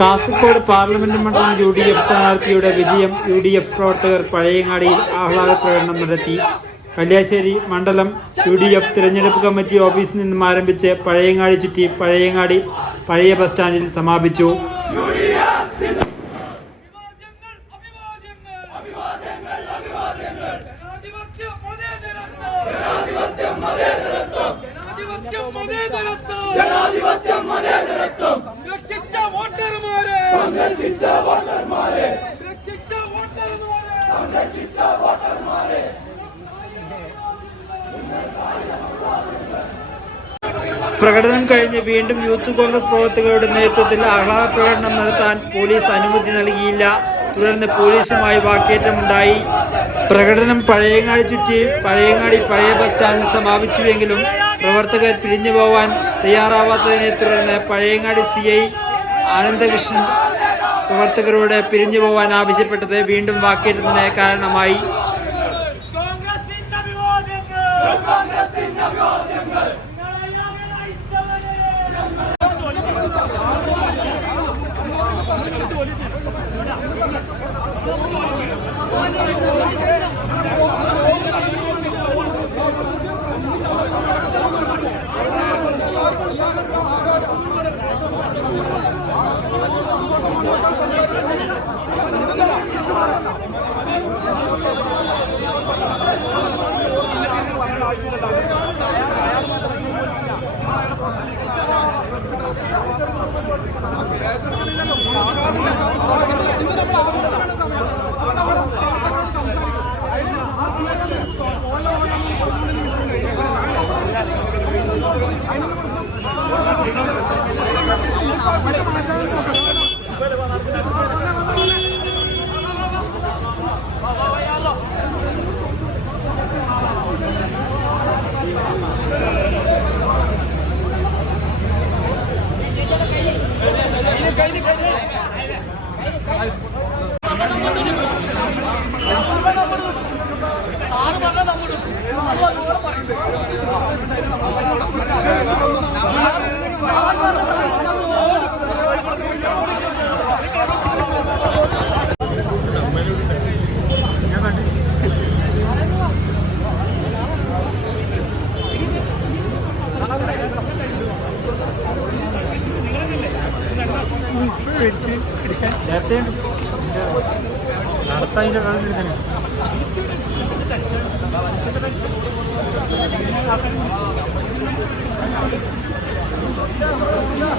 Kasaragod parliament മണ്ഡലം UDF സ്ഥാനാർത്ഥിയുടെ വിജയം UDF പ്രവർത്തകർ പഴയങ്ങാടിയിൽ ആഹ്ലാദ പ്രകടനം നടത്തി. കല്യാശ്ശേരി മണ്ഡലം UDF തിരഞ്ഞെടുപ്പ് കമ്മിറ്റി ഓഫീസിൽ നിന്നും ആരംഭിച്ച് പഴയങ്ങാടി ചുറ്റി പഴയങ്ങാടി പഴയ ബസ് സ്റ്റാൻഡിൽ സമാപിച്ചു. പ്രകടനം കഴിഞ്ഞ് വീണ്ടും യൂത്ത് കോൺഗ്രസ് പ്രവർത്തകരുടെ നേതൃത്വത്തിൽ ആഹ്ലാദ പ്രകടനം നടത്താൻ പോലീസ് അനുമതി നൽകിയില്ല. തുടർന്ന് പോലീസുമായി വാക്കേറ്റമുണ്ടായി. പ്രകടനം പഴയങ്ങാടി ചുറ്റി പഴയങ്ങാടി പഴയ ബസ് സ്റ്റാൻഡിൽ സമാപിച്ചുവെങ്കിലും പ്രവർത്തകർ പിരിഞ്ഞു പോവാൻ തയ്യാറാവാത്തതിനെ തുടർന്ന് പഴയങ്ങാടി CI ആനന്ദകൃഷ്ണൻ പ്രവർത്തകരോട് പിരിഞ്ഞു പോവാൻ ആവശ്യപ്പെട്ടത് വീണ്ടും വാക്കേറ്റത്തിന് കാരണമായി.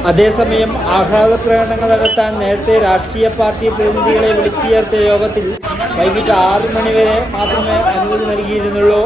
അതേസമയം ആഹ്ലാദ പ്രകടനങ്ങൾ നടത്താൻ നേരത്തെ രാഷ്ട്രീയ പാർട്ടി പ്രതിനിധികളെ വിളിച്ചു ചേർത്ത യോഗത്തിൽ വൈകിട്ട് 6 മണി വരെ മാത്രമേ അനുമതി നൽകിയിരുന്നുള്ളൂ.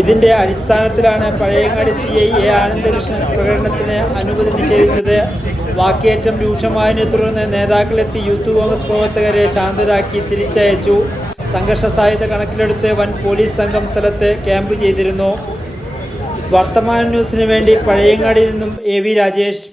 ഇതിന്റെ അടിസ്ഥാനത്തിലാണ് പഴയങ്ങാടി CI ആനന്ദകൃഷ്ണൻ പ്രകടനത്തിന് അനുമതി നിഷേധിച്ചത്. വാക്കേറ്റം രൂക്ഷമായതിനെ തുടർന്ന് നേതാക്കളെത്തി യൂത്ത് കോൺഗ്രസ് പ്രവർത്തകരെ ശാന്തരാക്കി തിരിച്ചയച്ചു. സംഘർഷ സാധ്യത കണക്കിലെടുത്ത് വൻ പോലീസ് സംഘം സ്ഥലത്ത് ക്യാമ്പ് ചെയ്തിരുന്നു. വർത്തമാന ന്യൂസിന് വേണ്ടി പഴയങ്ങാടിയിൽ നിന്നും AV രാജേഷ്.